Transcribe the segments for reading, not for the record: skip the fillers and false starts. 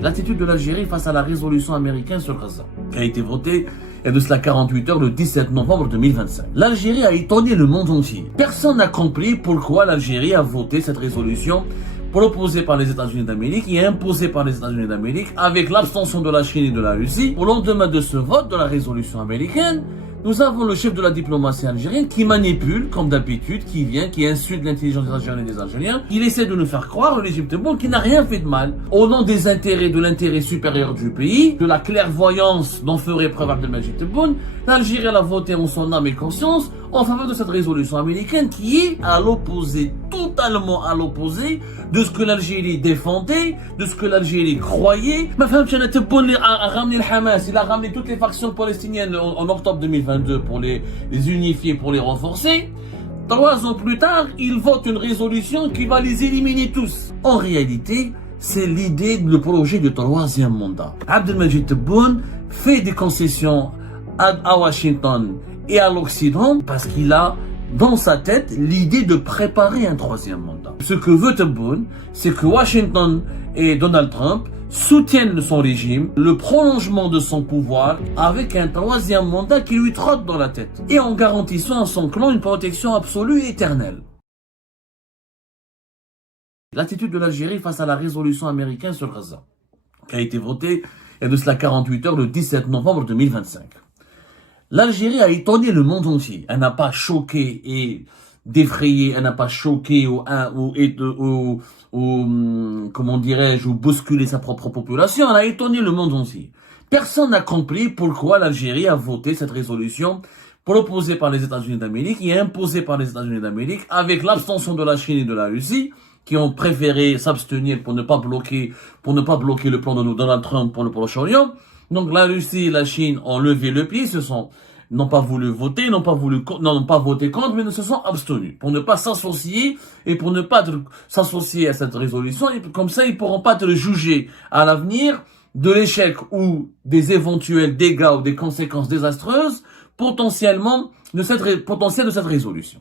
L'attitude de l'Algérie face à la résolution américaine sur Gaza, qui a été votée il y a de cela 48 heures le 17 novembre 2025. L'Algérie a étonné le monde entier. Personne n'a compris pourquoi l'Algérie a voté cette résolution proposée par les États-Unis d'Amérique et imposée par les États-Unis d'Amérique avec l'abstention de la Chine et de la Russie. Au lendemain de ce vote de la résolution américaine, nous avons le chef de la diplomatie algérienne qui manipule, comme d'habitude, qui insulte l'intelligence des Algériens et des Algériens. Il essaie de nous faire croire, le régime Tebboune, qui n'a rien fait de mal. Au nom des intérêts, de l'intérêt supérieur du pays, de la clairvoyance dont ferait preuve Abdelmajid Tebboune, l'Algérie a voté en son âme et conscience en faveur de cette résolution américaine qui est à l'opposé, totalement à l'opposé de ce que l'Algérie défendait, de ce que l'Algérie croyait. Ma femme Tebboune a ramené le Hamas, il a ramené toutes les factions palestiniennes en octobre 2022 pour les unifier, pour les renforcer. 3 ans plus tard, il vote une résolution qui va les éliminer tous. En réalité, c'est l'idée, le projet du 3e mandat. Abdelmajid Tebboune fait des concessions à Washington et à l'Occident parce qu'il a dans sa tête l'idée de préparer un 3e mandat. Ce que veut Tebboune, c'est que Washington et Donald Trump soutiennent son régime, le prolongement de son pouvoir avec un 3e mandat qui lui trotte dans la tête et en garantissant à son clan une protection absolue et éternelle. L'attitude de l'Algérie face à la résolution américaine sur Gaza, qui a été votée il y a de cela 48 heures le 17 novembre 2025. L'Algérie a étonné le monde entier. Elle n'a pas choqué et défrayé, elle n'a pas choqué ou comment dirais-je, ou bousculé sa propre population. Elle a étonné le monde entier. Personne n'a compris pourquoi l'Algérie a voté cette résolution proposée par les États-Unis d'Amérique et imposée par les États-Unis d'Amérique avec l'abstention de la Chine et de la Russie, qui ont préféré s'abstenir pour ne pas bloquer le plan de Donald Trump pour le Proche-Orient. Donc la Russie et la Chine ont levé le pied, n'ont pas voulu voter, n'ont pas voté contre, mais ne se sont abstenus pour ne pas s'associer et pour ne pas s'associer à cette résolution. Et comme ça, ils pourront pas être jugés à l'avenir de l'échec ou des éventuels dégâts ou des conséquences désastreuses potentielles de cette résolution.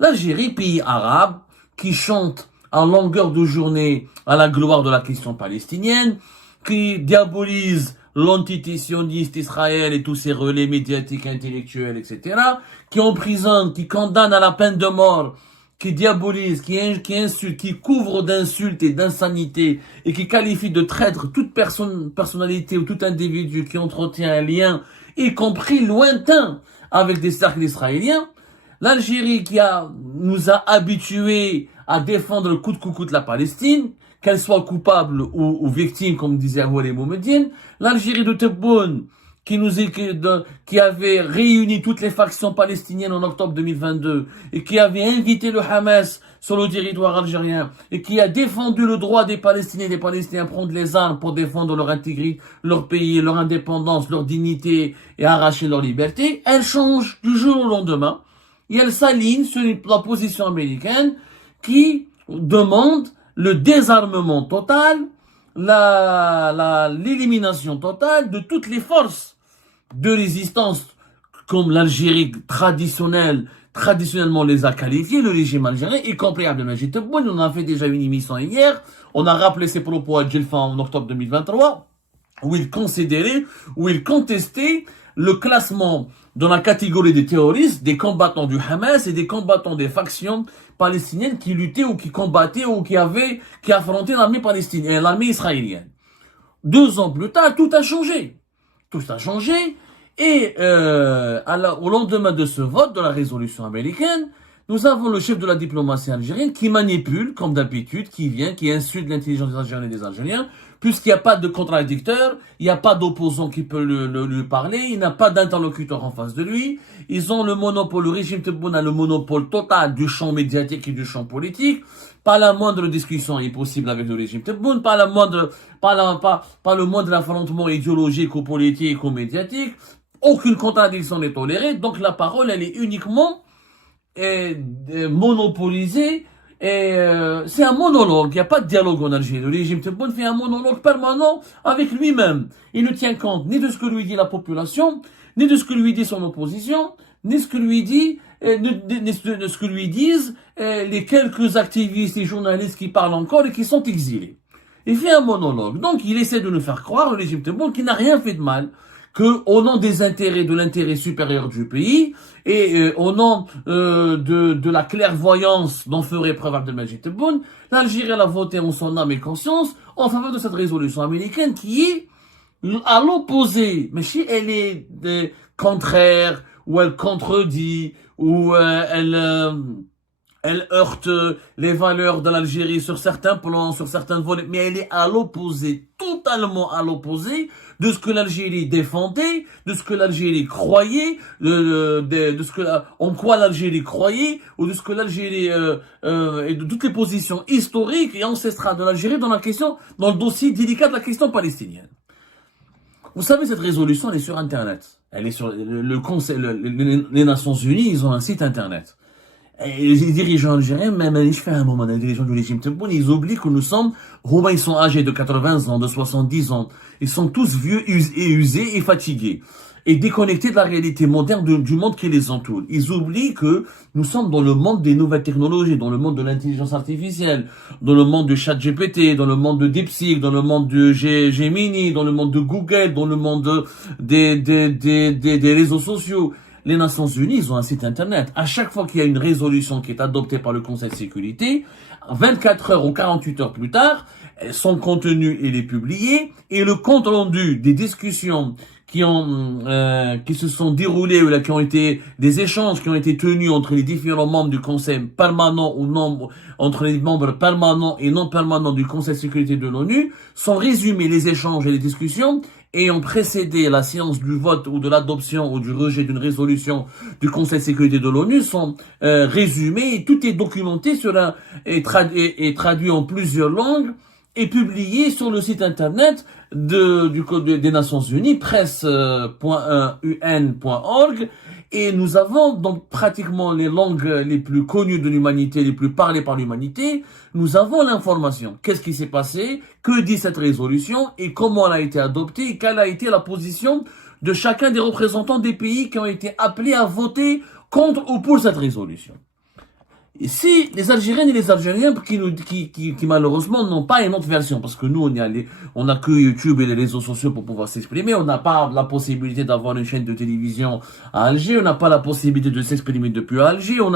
L'Algérie, pays arabe, qui chante en longueur de journée à la gloire de la question palestinienne, qui diabolise l'entité sioniste Israël et tous ses relais médiatiques, intellectuels, etc., qui emprisonne, qui condamne à la peine de mort, qui diabolise, qui insulte, qui couvre d'insultes et d'insanité, et qui qualifie de traître toute personnalité ou tout individu qui entretient un lien, y compris lointain, avec des cercles israéliens. L'Algérie nous a habitués à défendre le coûte que coûte la Palestine, qu'elle soit coupable ou victime, comme disait Awali Boumediene. L'Algérie de Tebboune, qui avait réuni toutes les factions palestiniennes en octobre 2022 et qui avait invité le Hamas sur le territoire algérien et qui a défendu le droit des Palestiniens et des Palestiniens à prendre les armes pour défendre leur intégrité, leur pays, leur indépendance, leur dignité et arracher leur liberté, elle change du jour au lendemain et elle s'aligne sur la position américaine qui demande le désarmement total, l'élimination totale de toutes les forces de résistance, comme l'Algérie traditionnellement les a qualifiées, le régime algérien, y compris Abdelmajid Tebboune. On a fait déjà une émission hier, on a rappelé ses propos à Djelfa en octobre 2023, où il contestait le classement dans la catégorie des terroristes, des combattants du Hamas et des combattants des factions palestiniennes qui luttaient ou qui combattaient ou qui affrontaient l'armée palestinienne et l'armée israélienne. 2 ans plus tard, tout a changé. Tout a changé et au lendemain de ce vote de la résolution américaine, nous avons le chef de la diplomatie algérienne qui manipule, comme d'habitude, qui insulte l'intelligence des Algériens et des Algériens, puisqu'il n'y a pas de contradicteur, il n'y a pas d'opposant qui peut lui parler, il n'a pas d'interlocuteur en face de lui. Ils ont le monopole, le régime Tebboune a le monopole total du champ médiatique et du champ politique. Pas la moindre discussion est possible avec le régime Tebboune, pas le moindre affrontement idéologique ou politique ou médiatique. Aucune contradiction n'est tolérée, donc la parole, elle est uniquement monopolisé c'est un monologue, il n'y a pas de dialogue en Algérie. Le régime Tebboune fait un monologue permanent avec lui-même. Il ne tient compte ni de ce que lui dit la population, ni de ce que lui dit son opposition, ni de ce que lui dit, de ce que lui disent les quelques activistes et journalistes qui parlent encore et qui sont exilés. Il fait un monologue. Donc, il essaie de nous faire croire, le régime Tebboune, qu'il n'a rien fait de mal, que au nom des intérêts, de l'intérêt supérieur du pays, et au nom de la clairvoyance dont ferait preuve Abdelmajid Tebboune, l'Algérie a voté en son âme et conscience en faveur de cette résolution américaine qui est à l'opposé. Mais si elle est contraire, ou elle contredit, ou elle heurte les valeurs de l'Algérie sur certains plans, sur certains volets, mais elle est à l'opposé, totalement à l'opposé de ce que l'Algérie défendait, de ce que l'Algérie croyait, de ce que en quoi l'Algérie croyait, ou de ce que l'Algérie et de toutes les positions historiques et ancestrales de l'Algérie dans la question, dans le dossier délicat de la question palestinienne. Vous savez, cette résolution, elle est sur Internet. Elle est sur le Conseil, les Nations Unies, ils ont un site Internet. Et les dirigeants algériens, même je fais un moment, les dirigeants du régime Tebboune, ils oublient que nous sommes, ils sont âgés de 80 ans, de 70 ans. Ils sont tous vieux et usés et fatigués. Et déconnectés de la réalité moderne du monde qui les entoure. Ils oublient que nous sommes dans le monde des nouvelles technologies, dans le monde de l'intelligence artificielle, dans le monde de ChatGPT, dans le monde de DeepSeek, dans le monde de Gemini, dans le monde de Google, dans le monde des réseaux sociaux. Les Nations Unies, ils ont un site internet. À chaque fois qu'il y a une résolution qui est adoptée par le Conseil de sécurité, 24 heures ou 48 heures plus tard, son contenu il est publié et le compte rendu des discussions qui se sont déroulées ou là, qui ont été des échanges qui ont été tenus entre les différents membres du Conseil permanent ou non, entre les membres permanents et non permanents du Conseil de sécurité de l'ONU sont résumés les échanges et les discussions ayant précédé la séance du vote ou de l'adoption ou du rejet d'une résolution du Conseil de sécurité de l'ONU sont résumés et tout est documenté et traduit en plusieurs langues et publié sur le site internet des Nations Unies, presse.un.org, et nous avons donc pratiquement les langues les plus connues de l'humanité, les plus parlées par l'humanité, nous avons l'information. Qu'est-ce qui s'est passé? Que dit cette résolution? Et comment elle a été adoptée? Et quelle a été la position de chacun des représentants des pays qui ont été appelés à voter contre ou pour cette résolution? Et si les Algériennes et les Algériens qui malheureusement n'ont pas une autre version, parce que nous on a que YouTube et les réseaux sociaux pour pouvoir s'exprimer, on n'a pas la possibilité d'avoir une chaîne de télévision à Alger, on n'a pas la possibilité de s'exprimer depuis Alger, on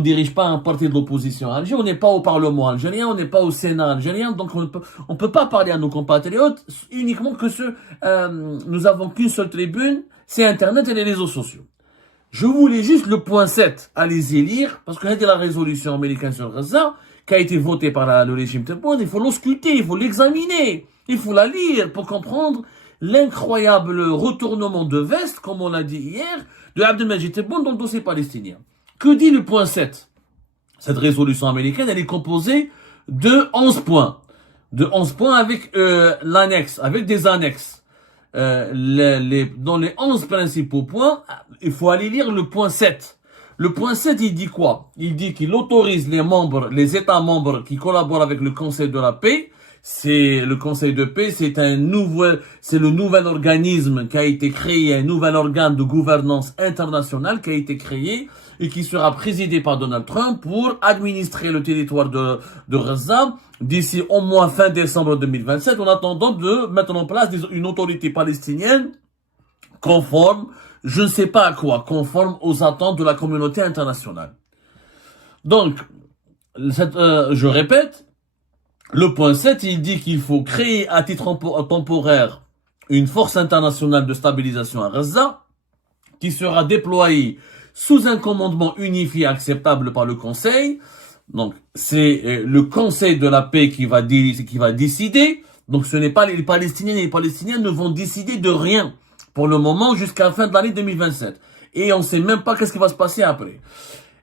dirige pas un parti de l'opposition à Alger, on n'est pas au Parlement algérien, on n'est pas au Sénat algérien, donc on peut pas parler à nos compatriotes uniquement que nous avons qu'une seule tribune, c'est Internet et les réseaux sociaux. Je voulais juste le point 7, allez-y lire, parce que c'était la résolution américaine sur Gaza, qui a été votée par le régime Tebboune, il faut l'ausculter, il faut l'examiner, il faut la lire pour comprendre l'incroyable retournement de veste, comme on l'a dit hier, de Abdelmajid Tebboune dans le dossier palestinien. Que dit le point 7? Cette résolution américaine, elle est composée de 11 points. De 11 points avec l'annexe, avec des annexes. Dans les 11 principaux points, il faut aller lire le point 7. Le point 7, il dit quoi? Il dit qu'il autorise les États membres qui collaborent avec le Conseil de la paix. Le Conseil de paix, c'est le nouvel organisme qui a été créé, un nouvel organe de gouvernance internationale qui a été créé et qui sera présidé par Donald Trump pour administrer le territoire de Gaza d'ici au moins fin décembre 2027 en attendant de mettre en place une autorité palestinienne conforme, je ne sais pas à quoi, conforme aux attentes de la communauté internationale. Donc, je répète, le point 7, il dit qu'il faut créer à titre temporaire une force internationale de stabilisation à Gaza qui sera déployée sous un commandement unifié acceptable par le Conseil. Donc, c'est le Conseil de la paix qui va décider. Donc, ce n'est pas les Palestiniens et les Palestiniens ne vont décider de rien pour le moment jusqu'à la fin de l'année 2027. Et on ne sait même pas qu'est-ce qui va se passer après.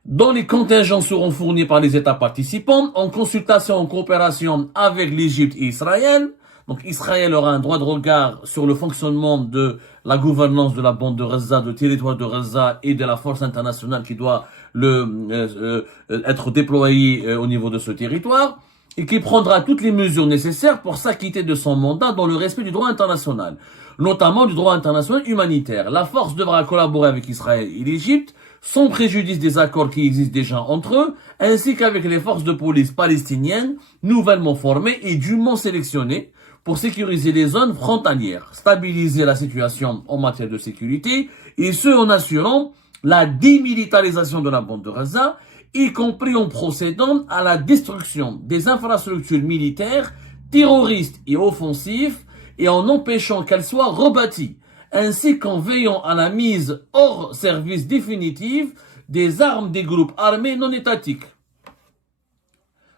Dont les contingents seront fournis par les États participants en consultation, en coopération avec l'Égypte et Israël. Donc Israël aura un droit de regard sur le fonctionnement de la gouvernance de la bande de Gaza, du territoire de Gaza et de la force internationale qui doit être déployée au niveau de ce territoire et qui prendra toutes les mesures nécessaires pour s'acquitter de son mandat dans le respect du droit international, notamment du droit international humanitaire. La force devra collaborer avec Israël et l'Égypte sans préjudice des accords qui existent déjà entre eux, ainsi qu'avec les forces de police palestiniennes nouvellement formées et dûment sélectionnées pour sécuriser les zones frontalières, stabiliser la situation en matière de sécurité, et ce en assurant la démilitarisation de la bande de Gaza, y compris en procédant à la destruction des infrastructures militaires, terroristes et offensives, et en empêchant qu'elles soient rebâties, ainsi qu'en veillant à la mise hors service définitive des armes des groupes armés non étatiques.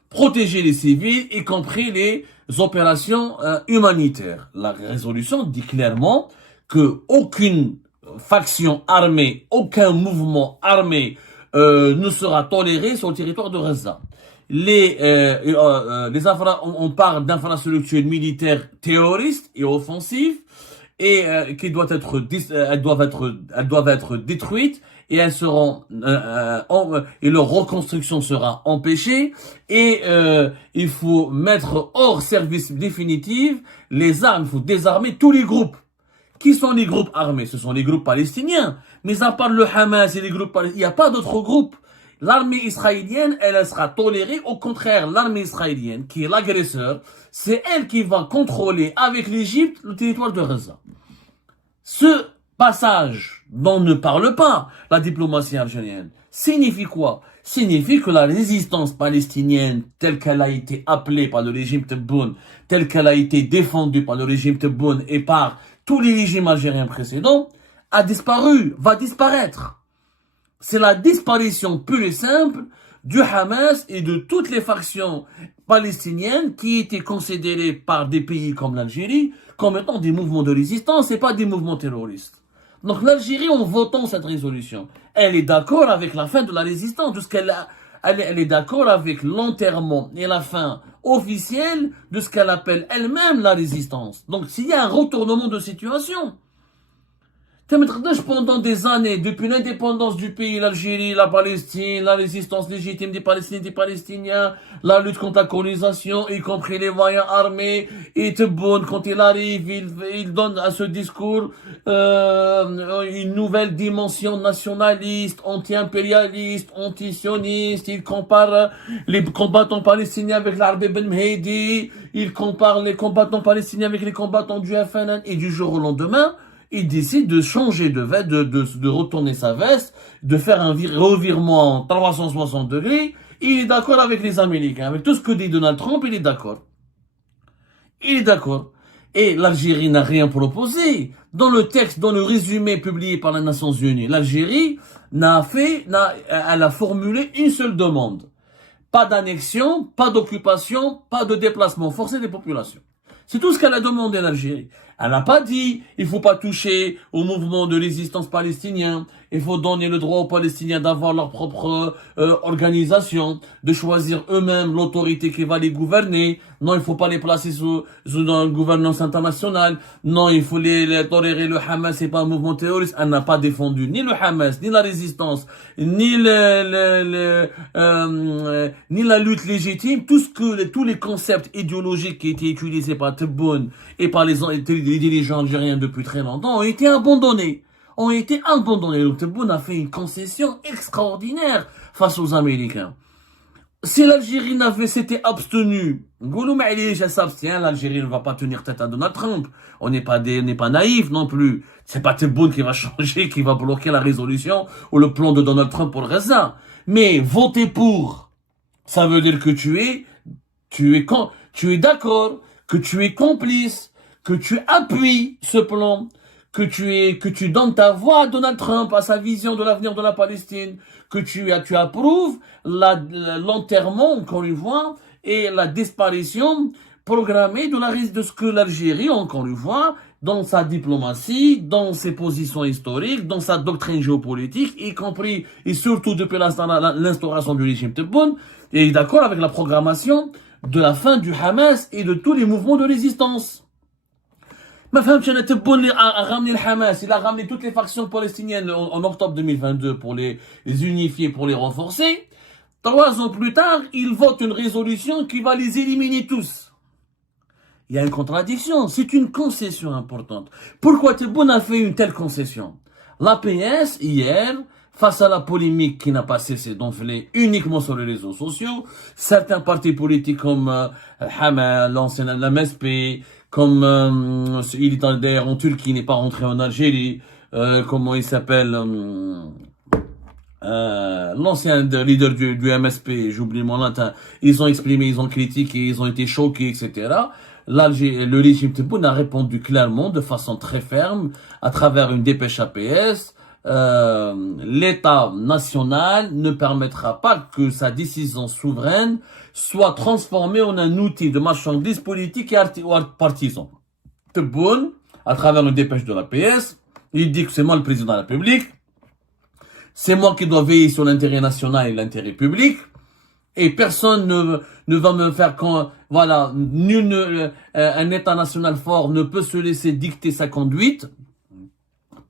Protéger les civils, y compris les opérations humanitaires. La résolution dit clairement que aucune faction armée, aucun mouvement armé ne sera toléré sur le territoire de Gaza. On parle d'infrastructures militaires terroristes et offensives et qui elles doivent être détruites et elles seront et leur reconstruction sera empêchée et il faut mettre hors service définitif les armes, il faut désarmer tous les groupes. Qui sont les groupes armés? Ce sont les groupes palestiniens. Mais à part le Hamas et les groupes palestiniens, il n'y a pas d'autres groupes. L'armée israélienne, elle sera tolérée. Au contraire, l'armée israélienne, qui est l'agresseur, c'est elle qui va contrôler avec l'Égypte le territoire de Gaza. Ce passage dont ne parle pas la diplomatie algérienne signifie quoi? Signifie que la résistance palestinienne, telle qu'elle a été appelée par le régime Tebboune, telle qu'elle a été défendue par le régime Tebboune et par tous les régimes algériens précédents, a disparu, va disparaître. C'est la disparition pure et simple du Hamas et de toutes les factions palestiniennes qui étaient considérées par des pays comme l'Algérie comme étant des mouvements de résistance et pas des mouvements terroristes. Donc l'Algérie, en votant cette résolution, elle est d'accord avec la fin de la résistance, elle est d'accord avec l'enterrement et la fin officielle de ce qu'elle appelle elle-même la résistance. Donc s'il y a un retournement de situation, pendant des années, depuis l'indépendance du pays, l'Algérie, la Palestine, la résistance légitime des Palestiniens, des Palestiniens, la lutte contre la colonisation, y compris les moyens armés, et Tebboune, quand il arrive, il donne à ce discours une nouvelle dimension nationaliste, anti-impérialiste, anti-sioniste. Il compare les combattants palestiniens avec l'Arab Ben Mehdi, il compare les combattants palestiniens avec les combattants du FNN, et du jour au lendemain, il décide de changer de retourner sa veste, de faire un revirement en 360 degrés. Il est d'accord avec les Américains. Avec tout ce que dit Donald Trump, il est d'accord. Il est d'accord. Et l'Algérie n'a rien proposé. Dans le texte, dans le résumé publié par les Nations Unies, l'Algérie elle a formulé une seule demande. Pas d'annexion, pas d'occupation, pas de déplacement forcé des populations. C'est tout ce qu'elle a demandé à l'Algérie. Elle n'a pas dit, il faut pas toucher au mouvement de résistance palestinien, il faut donner le droit aux Palestiniens d'avoir leur propre organisation, de choisir eux-mêmes l'autorité qui va les gouverner. Non, il faut pas les placer sous une gouvernance internationale. Non, il faut les tolérer. Le Hamas, c'est pas un mouvement terroriste. Elle n'a pas défendu ni le Hamas, ni la résistance, ni ni la lutte légitime. Tous les concepts idéologiques qui étaient utilisés par Tebboune et par les dirigeants algériens depuis très longtemps ont été abandonnés. Donc Tebboune a fait une concession extraordinaire face aux Américains. Si l'Algérie s'était abstenue, l'Algérie ne va pas tenir tête à Donald Trump. On n'est pas naïfs non plus. C'est pas Tebboune qui va changer, qui va bloquer la résolution ou le plan de Donald Trump pour Gaza. Mais voter pour, ça veut dire que tu es d'accord, que tu es complice, que tu appuies ce plan, que tu donnes ta voix à Donald Trump, à sa vision de l'avenir de la Palestine, que tu approuves l'enterrement, encore une fois, et la disparition programmée de ce que l'Algérie, encore une fois, dans sa diplomatie, dans ses positions historiques, dans sa doctrine géopolitique, y compris et surtout depuis l'instauration du régime Tebboune, est d'accord avec la programmation de la fin du Hamas et de tous les mouvements de résistance. Ma femme, Tebboune a ramené le Hamas, il a ramené toutes les factions palestiniennes en octobre 2022 pour les unifier, pour les renforcer. 3 ans plus tard, il vote une résolution qui va les éliminer tous. Il y a une contradiction, c'est une concession importante. Pourquoi Tebboune a fait une telle concession? L'APS, hier, face à la polémique qui n'a pas cessé d'enfler uniquement sur les réseaux sociaux, certains partis politiques comme Hama, l'ancien MSP, comme il est d'ailleurs en Turquie, il n'est pas rentré en Algérie, comment il s'appelle l'ancien leader du MSP, j'oublie mon latin, ils ont exprimé, ils ont critiqué, ils ont été choqués, etc. Le régime Tebboune a répondu clairement, de façon très ferme, à travers une dépêche APS. L'État national ne permettra pas que sa décision souveraine soit transformée en un outil de marchandise politique et partisan. Tebboune, à travers une dépêche de l'APS, il dit que c'est moi le président de la République, c'est moi qui dois veiller sur l'intérêt national et l'intérêt public, et personne ne va me faire voilà, un État national fort ne peut se laisser dicter sa conduite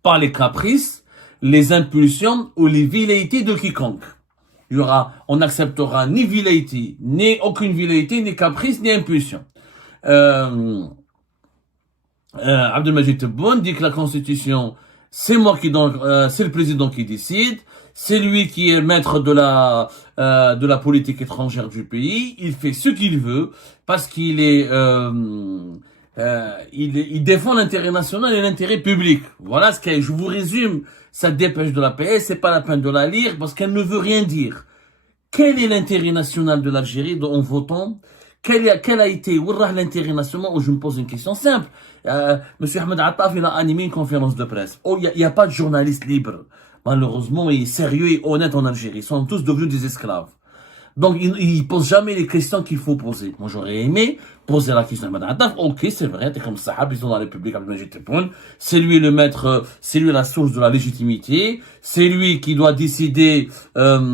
par les caprices, les impulsions ou les velléités de quiconque. On n'acceptera ni velléité, ni aucune velléité, ni caprice, ni impulsion. Abdelmajid Tebboune dit que la Constitution, c'est moi c'est le président qui décide, c'est lui qui est maître de la politique étrangère du pays, il fait ce qu'il veut, parce qu'il il défend l'intérêt national et l'intérêt public. Voilà je vous résume cette dépêche de la PS, c'est pas la peine de la lire, parce qu'elle ne veut rien dire. Quel est l'intérêt national de l'Algérie en votant? Quel a été l'intérêt national? Je me pose une question simple. Monsieur Ahmed Attaf, il a animé une conférence de presse. Il n'y a pas de journaliste libre. Malheureusement, il est sérieux et honnête en Algérie. Ils sont tous devenus des esclaves. Donc, il pose jamais les questions qu'il faut poser. Moi, j'aurais aimé poser la question à Ahmed Attaf. Ok, c'est vrai, t'es comme Sahab, ils sont dans la République Abdelmajid Tebboune. C'est lui le maître, c'est lui la source de la légitimité. C'est lui qui doit décider de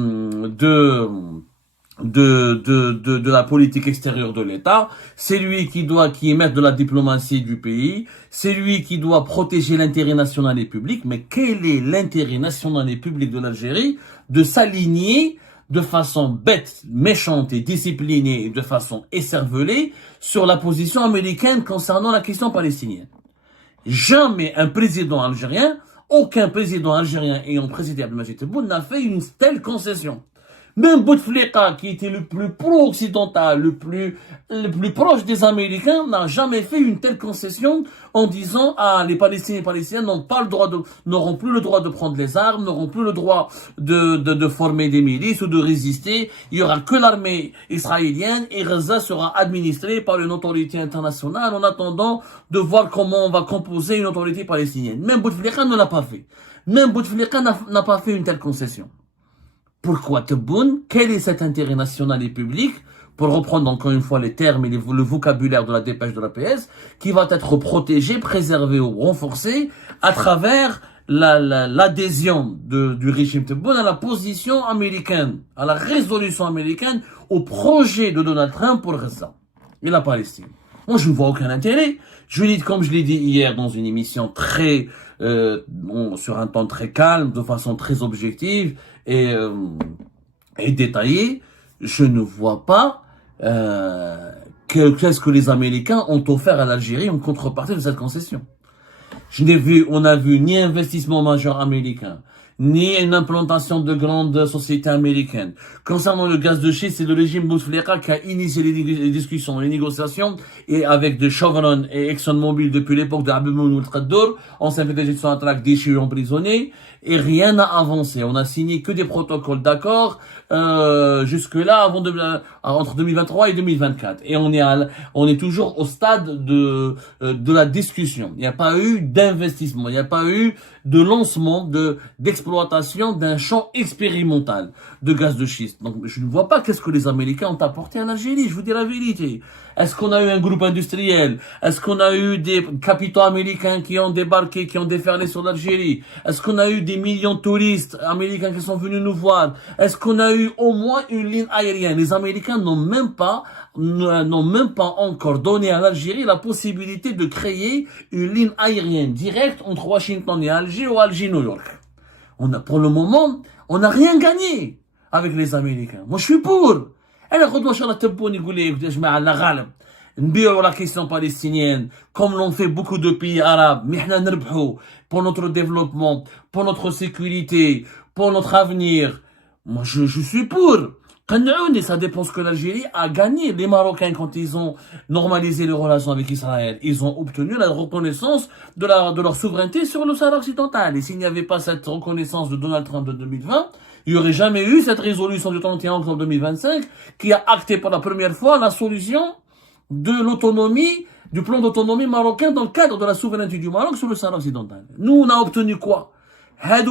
la politique extérieure de l'État, c'est lui qui est maître de la diplomatie du pays, c'est lui qui doit protéger l'intérêt national et public, mais quel est l'intérêt national et public de l'Algérie de s'aligner de façon bête, méchante et disciplinée et de façon écervelée sur la position américaine concernant la question palestinienne? Jamais un président algérien, aucun président algérien ayant présidé Abdelmajid Tebboune n'a fait une telle concession. Même Bouteflika, qui était le plus pro-occidental, le plus proche des Américains, n'a jamais fait une telle concession en disant les Palestiniens et les Palestiniens n'auront plus le droit de prendre les armes, n'auront plus le droit de former des milices ou de résister. Il y aura que l'armée israélienne et Gaza sera administrée par une autorité internationale en attendant de voir comment on va composer une autorité palestinienne. Même Bouteflika ne l'a pas fait. Même Bouteflika n'a pas fait une telle concession. Pourquoi Tebboune? Quel est cet intérêt national et public, pour reprendre encore une fois les termes et le vocabulaire de la dépêche de l'APS, qui va être protégé, préservé ou renforcé à travers l'adhésion du régime Tebboune à la position américaine, à la résolution américaine, au projet de Donald Trump pour Gaza et la Palestine. Moi, je ne vois aucun intérêt. Comme je l'ai dit hier dans une émission sur un ton très calme, de façon très objective et détaillée, je ne vois pas qu'est-ce que les Américains ont offert à l'Algérie en contrepartie de cette concession. On a vu ni investissement majeur américain, ni une implantation de grandes sociétés américaines. Concernant le gaz de schiste, c'est le régime Bouteflika qui a initié les discussions, les négociations, et avec de Chevron et ExxonMobil depuis l'époque de Abdelmoune Ould-Khaddour, ancien PDG de Sonatrach déchu et emprisonné, et rien n'a avancé. On a signé que des protocoles d'accord jusque-là, entre 2023 et 2024. Et on est toujours au stade de la discussion. Il n'y a pas eu d'investissement, il n'y a pas eu de lancement d'exploitation d'un champ expérimental de gaz de schiste. Donc je ne vois pas qu'est-ce que les Américains ont apporté en Algérie, je vous dis la vérité. Est-ce qu'on a eu un groupe industriel? Est-ce qu'on a eu des capitaux américains qui ont débarqué, qui ont déferlé sur l'Algérie? Est-ce qu'on a eu des millions de touristes américains qui sont venus nous voir? Est-ce qu'on a eu au moins une ligne aérienne? Les Américains n'ont même pas encore donné à l'Algérie la possibilité de créer une ligne aérienne directe entre Washington et Alger ou Alger-New York. Pour le moment, on n'a rien gagné avec les Américains. Moi, je suis pour. Alors, la question palestinienne, comme l'ont fait beaucoup de pays arabes, pour notre développement, pour notre sécurité, pour notre avenir, moi je suis pour. Et ça dépend ce que l'Algérie a gagné. Les Marocains, quand ils ont normalisé les relations avec Israël, ils ont obtenu la reconnaissance de leur souveraineté sur le Sahara occidental. Et s'il n'y avait pas cette reconnaissance de Donald Trump de 2020, il n'y aurait jamais eu cette résolution du 31 octobre 2025 qui a acté pour la première fois la solution de l'autonomie, du plan d'autonomie marocain dans le cadre de la souveraineté du Maroc sur le Sahara occidental. Nous, on a obtenu quoi?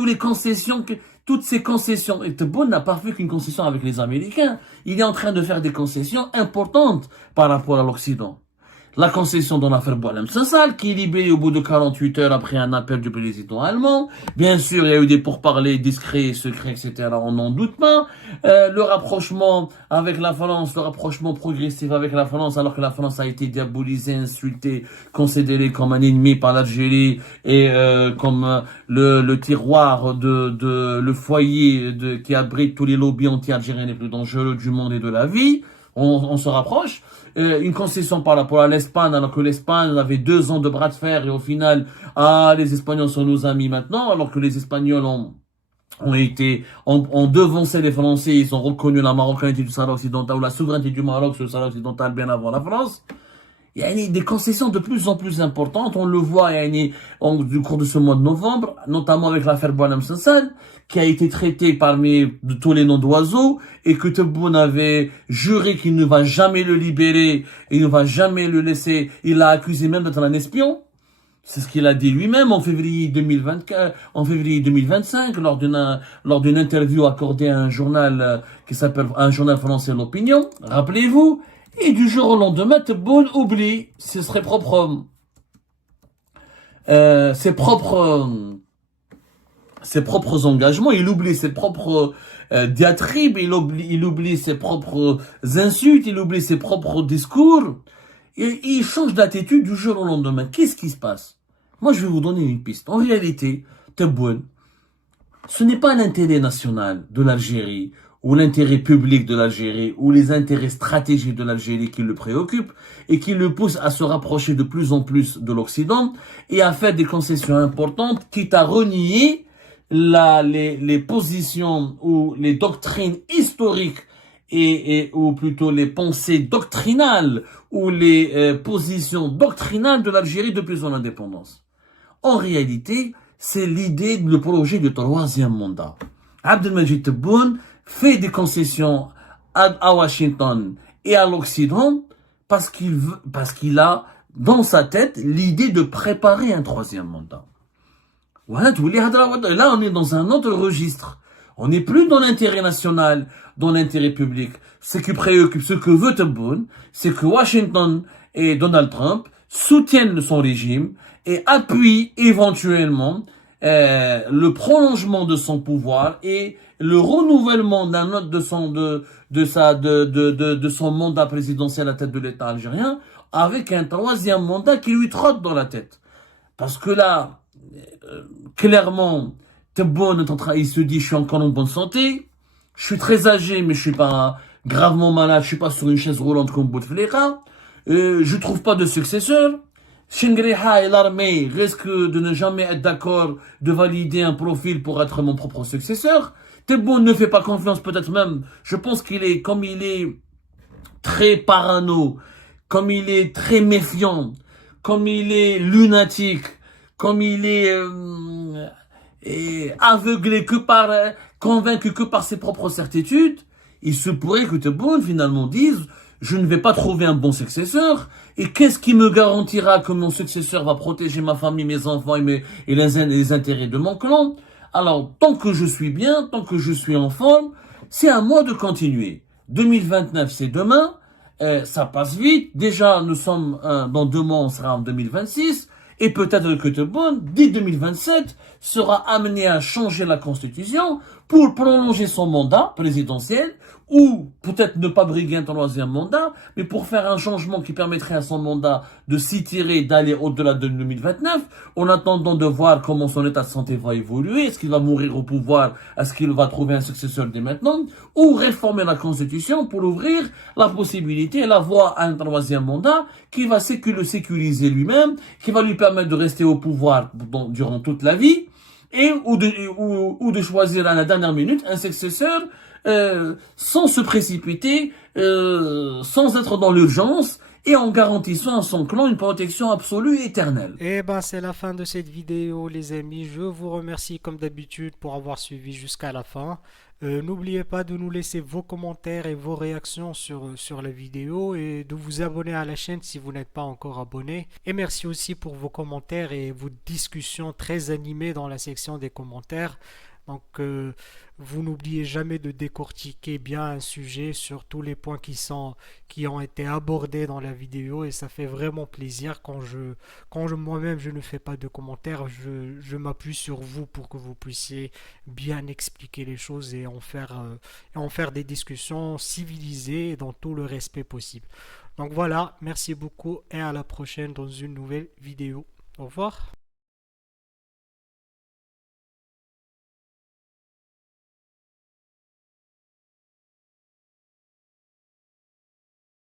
Les concessions, toutes ces concessions, et Tebboune n'a pas fait qu'une concession avec les Américains. Il est en train de faire des concessions importantes par rapport à l'Occident. La concession dans l'affaire Boualem Sassal, qui est libérée au bout de 48 heures après un appel du président allemand. Bien sûr, il y a eu des pourparlers discrets, secrets, etc. On n'en doute pas. Le rapprochement avec la France, le rapprochement progressif avec la France, alors que la France a été diabolisée, insultée, considérée comme un ennemi par l'Algérie et comme le tiroir le foyer qui abrite tous les lobbies anti-algériens les plus dangereux du monde et de la vie. On se rapproche. Une concession par rapport à l'Espagne, alors que l'Espagne avait 2 ans de bras de fer et au final, les Espagnols sont nos amis maintenant, alors que les Espagnols ont devancé les Français, ils ont reconnu la marocanité du Sahara occidental ou la souveraineté du Maroc sur le Sahara occidental bien avant la France. Il y a des concessions de plus en plus importantes. On le voit du cours de ce mois de novembre, notamment avec l'affaire Boualem Sassal, qui a été traitée de tous les noms d'oiseaux, et que Tebboune avait juré qu'il ne va jamais le libérer, et il ne va jamais le laisser. Il l'a accusé même d'être un espion. C'est ce qu'il a dit lui-même en février 2025, lors d'une interview accordée à un journal un journal français, L'Opinion. Rappelez-vous. Et du jour au lendemain, Tebboune oublie ses propres engagements, il oublie ses propres diatribes, il oublie ses propres insultes, il oublie ses propres discours, et il change d'attitude du jour au lendemain. Qu'est-ce qui se passe? Moi, je vais vous donner une piste. En réalité, Tebboune, ce n'est pas l'intérêt national de l'Algérie, ou l'intérêt public de l'Algérie, ou les intérêts stratégiques de l'Algérie qui le préoccupent, et qui le poussent à se rapprocher de plus en plus de l'Occident, et à faire des concessions importantes, quitte à renier les positions ou les doctrines historiques, ou plutôt les pensées doctrinales, ou les positions doctrinales de l'Algérie depuis son indépendance. En réalité, c'est l'idée, le projet du 3e mandat. Abdelmajid Tebboune fait des concessions à Washington et à l'Occident parce qu'il a dans sa tête l'idée de préparer un 3e mandat. Là, on est dans un autre registre. On n'est plus dans l'intérêt national, dans l'intérêt public. Ce qui préoccupe, ce que veut Tebboune, c'est que Washington et Donald Trump soutiennent son régime et appuient éventuellement le prolongement de son pouvoir et le renouvellement de son mandat présidentiel à la tête de l'État algérien avec un 3e mandat qui lui trotte dans la tête. Parce que là, clairement, Tebboune il se dit, je suis encore en bonne santé, je suis très âgé, mais je suis pas gravement malade, je suis pas sur une chaise roulante comme Bouteflika, je trouve pas de successeur. Chengriha et l'armée risquent de ne jamais être d'accord de valider un profil pour être mon propre successeur. Tebboune ne fait pas confiance, peut-être même, je pense comme il est très parano, comme il est très méfiant, comme il est lunatique, comme il est aveuglé convaincu que par ses propres certitudes, il se pourrait que Tebboune finalement dise je ne vais pas trouver un bon successeur, et qu'est-ce qui me garantira que mon successeur va protéger ma famille, mes enfants et les intérêts de mon clan? Alors, tant que je suis bien, tant que je suis en forme, c'est à moi de continuer. 2029, c'est demain, ça passe vite. Déjà, nous sommes, dans 2 mois, on sera en 2026, et peut-être que Tebboune, dès 2027, sera amené à changer la Constitution pour prolonger son mandat présidentiel, ou peut-être ne pas briguer un 3e mandat, mais pour faire un changement qui permettrait à son mandat de s'étirer, d'aller au-delà de 2029, en attendant de voir comment son état de santé va évoluer, est-ce qu'il va mourir au pouvoir, est-ce qu'il va trouver un successeur dès maintenant, ou réformer la Constitution pour ouvrir la possibilité et la voie à un 3e mandat qui va le sécuriser lui-même, qui va lui permettre de rester au pouvoir durant toute la vie, et ou de choisir à la dernière minute un successeur sans se précipiter, sans être dans l'urgence et en garantissant à son clan une protection absolue et éternelle. Et ben c'est la fin de cette vidéo les amis. Je vous remercie comme d'habitude pour avoir suivi jusqu'à la fin. N'oubliez pas de nous laisser vos commentaires et vos réactions sur la vidéo et de vous abonner à la chaîne si vous n'êtes pas encore abonné. Et merci aussi pour vos commentaires et vos discussions très animées dans la section des commentaires. Donc, vous n'oubliez jamais de décortiquer bien un sujet sur tous les points qui ont été abordés dans la vidéo et ça fait vraiment plaisir quand moi-même je ne fais pas de commentaires, je m'appuie sur vous pour que vous puissiez bien expliquer les choses et en faire des discussions civilisées et dans tout le respect possible. Donc voilà, merci beaucoup et à la prochaine dans une nouvelle vidéo. Au revoir.